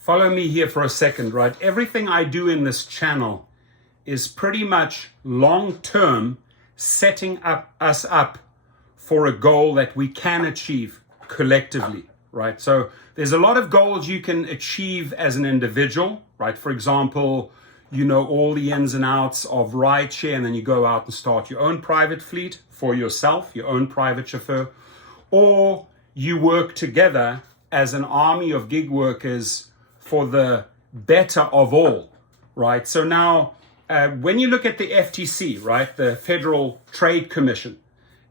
follow me here for a second, right? Everything I do in this channel is pretty much long-term setting us up for a goal that we can achieve collectively, right? So there's a lot of goals you can achieve as an individual, right? For example, you know all the ins and outs of rideshare, and then you go out and start your own private fleet for yourself, your own private chauffeur, or you work together as an army of gig workers for the better of all, right? So now, when you look at the FTC, right, the Federal Trade Commission,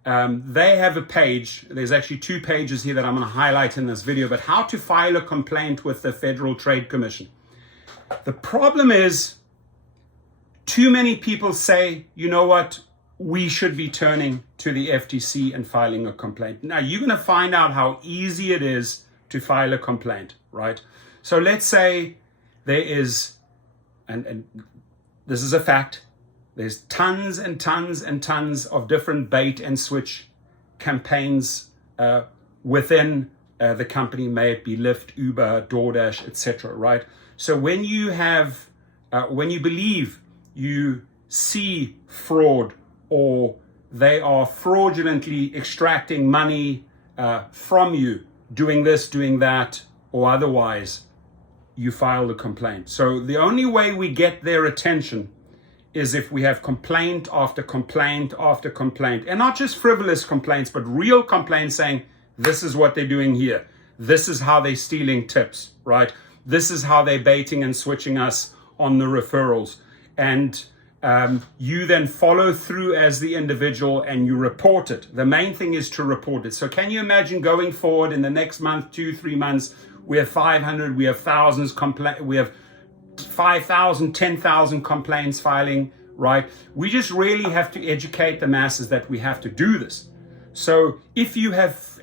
they have a page. There's actually 2 pages here that I'm going to highlight in this video, but how to file a complaint with the Federal Trade Commission. The problem is, too many people say, you know what, we should be turning to the FTC and filing a complaint. Now, you're going to find out how easy it is to file a complaint, right? So let's say there is, and this is a fact, there's tons and tons and tons of different bait and switch campaigns within the company, may it be Lyft, Uber, Doordash, etc., right? So when you have, when you believe you see fraud, or they are fraudulently extracting money from you, doing this, doing that, or otherwise, you file the complaint. So the only way we get their attention is if we have complaint after complaint after complaint, and not just frivolous complaints, but real complaints saying, this is what they're doing here. This is how they're stealing tips, right? This is how they're baiting and switching us on the referrals. And you then follow through as the individual and you report it. The main thing is to report it. So can you imagine going forward in the next month, 2-3 months, we have 500, we have thousands, we have 5,000, 10,000 complaints filing, right? We just really have to educate the masses that we have to do this. So if you have,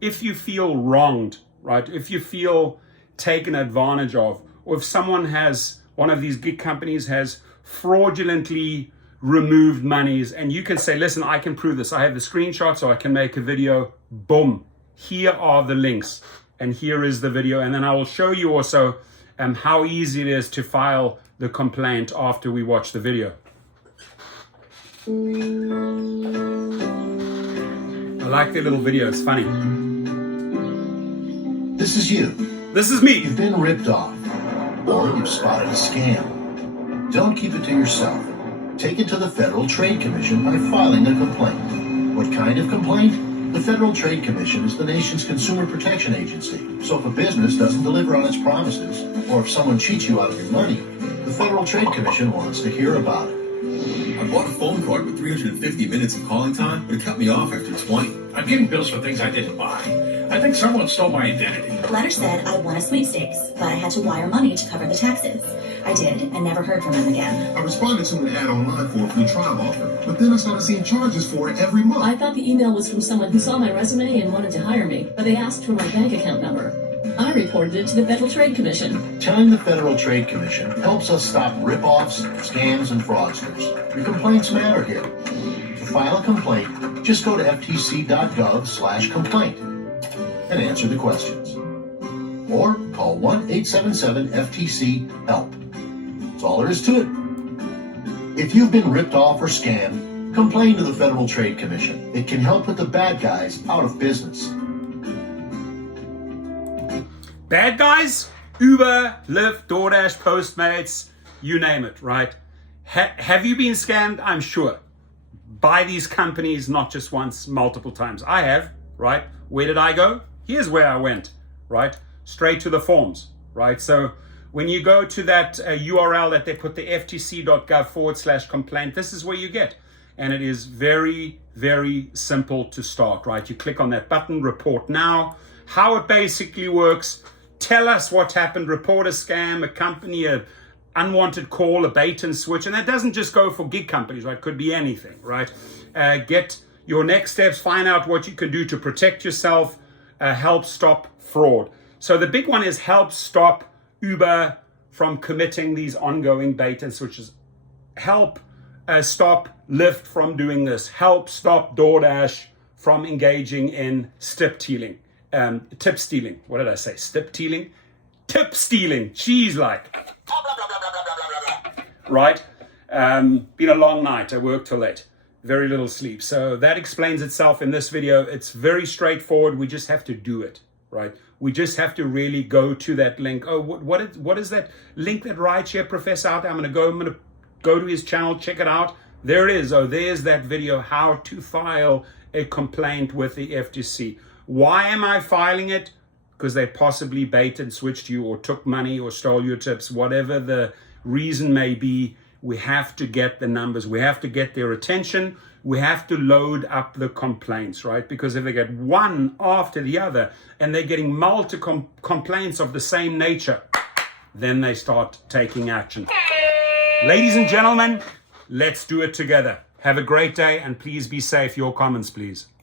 if you feel wronged, right? If you feel taken advantage of, or if someone has, one of these gig companies has fraudulently removed monies, and you can say, listen, I can prove this. I have the screenshot, so I can make a video. Boom. Here are the links, and here is the video. And then I will show you also how easy it is to file the complaint after we watch the video. I like the little video. It's funny. This is you. This is me. You've been ripped off, or you've spotted a scam. Don't keep it to yourself. Take it to the Federal Trade Commission by filing a complaint. What kind of complaint? The Federal Trade Commission is the nation's consumer protection agency. So if a business doesn't deliver on its promises, or if someone cheats you out of your money, the Federal Trade Commission wants to hear about it. I bought a phone card with 350 minutes of calling time, but it cut me off after 20. I'm getting bills for things I didn't buy. I think someone stole my identity. The letter said I won a sweepstakes, but I had to wire money to cover the taxes. I did, and never heard from him again. I responded to an ad online for a free trial offer, but then I started seeing charges for it every month. I thought the email was from someone who saw my resume and wanted to hire me, but they asked for my bank account number. I reported it to the Federal Trade Commission. Telling the Federal Trade Commission helps us stop rip-offs, scams, and fraudsters. Your complaints matter here. To file a complaint, just go to ftc.gov/complaint and answer the questions. Or call 1-877-FTC-HELP. That's all there is to it. If you've been ripped off or scammed, complain to the Federal Trade Commission. It can help put the bad guys out of business. Bad guys? Uber, Lyft, Doordash, Postmates, you name it, right? Have you been scammed? I'm sure. By these companies, not just once, multiple times. I have, right? Where did I go? Here's where I went, right? Straight to the forms, right? So when you go to that URL that they put, the ftc.gov/complaint, this is where you get. And it is very, very simple to start, right? You click on that button, report now. How it basically works, tell us what happened, report a scam, a company, a unwanted call, a bait and switch. And that doesn't just go for gig companies, right? Could be anything, right? Get your next steps, find out what you can do to protect yourself, help stop fraud. So the big one is help stop Uber from committing these ongoing bait and switches. Help stop Lyft from doing this. Help stop Doordash from engaging in tip stealing. What did I say? Tip stealing? tip stealing, cheese like. Right? Been a long night. I worked till late. Very little sleep. So that explains itself in this video. It's very straightforward. We just have to do it, right? We just have to really go to that link. Oh, what is that link that Rideshare professor out there? I'm going to go to his channel, check it out. There it is. Oh, there's that video, how to file a complaint with the FTC. Why am I filing it? Because they possibly baited, switched you, or took money, or stole your tips, whatever the reason may be. We have to get the numbers. We have to get their attention. We have to load up the complaints, right? Because if they get one after the other and they're getting multiple complaints of the same nature, then they start taking action. Ladies and gentlemen, let's do it together. Have a great day, and please be safe. Your comments, please.